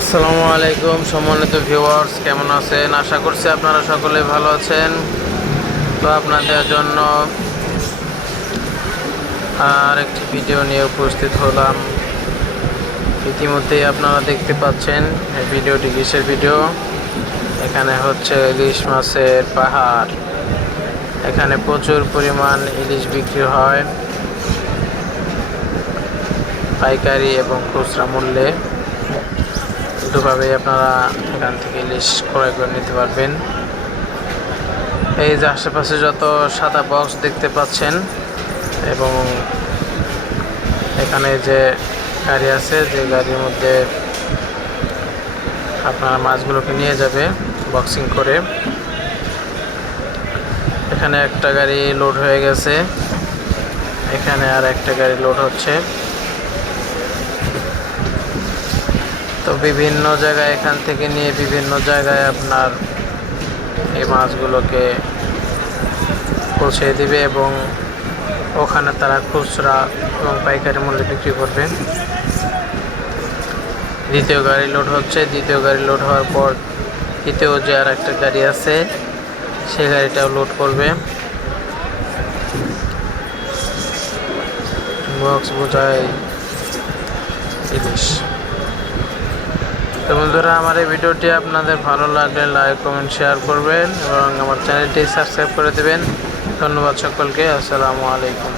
আসসালামু আলাইকুম সম্মানিত ভিউয়ার্স, কেমন আছেন? আশা করছি আপনারা সকলে ভালো আছেন। তো আপনাদের জন্য আর একটি ভিডিও নিয়ে উপস্থিত হলাম। ইতিমধ্যেই আপনারা দেখতে পাচ্ছেন এই ভিডিওটি কিসের ভিডিও? এখানে হচ্ছে ইলিশ মাছের পাহাড়। এখানে প্রচুর পরিমাণ ইলিশ বিক্রি হয়। পাইকারি এবং খুচরা মূল্যে। দুভাবেই আপনারা এখান থেকে ইলিশ ক্রয় করে নিতে পারবেন। এই যে আশেপাশে যত সাদা বক্স দেখতে পাচ্ছেন এবং এখানে যে গাড়ি আছে, যে গাড়ির মধ্যে আপনার মাছগুলোকে নিয়ে যাবে বক্সিং করে। এখানে একটা গাড়ি লোড হয়ে গেছে, এখানে আর একটা গাড়ি লোড হচ্ছে। তো বিভিন্ন জায়গায় এখান থেকে নিয়ে বিভিন্ন জায়গায় আপনার এই মাছগুলোকে পৌঁছে দিবে এবং ওখানে তারা খুচরা এবং পাইকারি মূল্যে বিক্রি করবে। দ্বিতীয় গাড়ি লোড হচ্ছে। দ্বিতীয় গাড়ি লোড হওয়ার পর তৃতীয় যে আর একটা গাড়ি আছে, সেই গাড়িটাও লোড করবে। বক্স বোঝায়। ইলিশ তো বন্ধুরা, আমার এই ভিডিওটি আপনাদের ভালো লাগলে লাইক কমেন্ট শেয়ার করবেন এবং আমার চ্যানেলটি সাবস্ক্রাইব করে দেবেন। ধন্যবাদ সকলকে, আসসালামু আলাইকুম।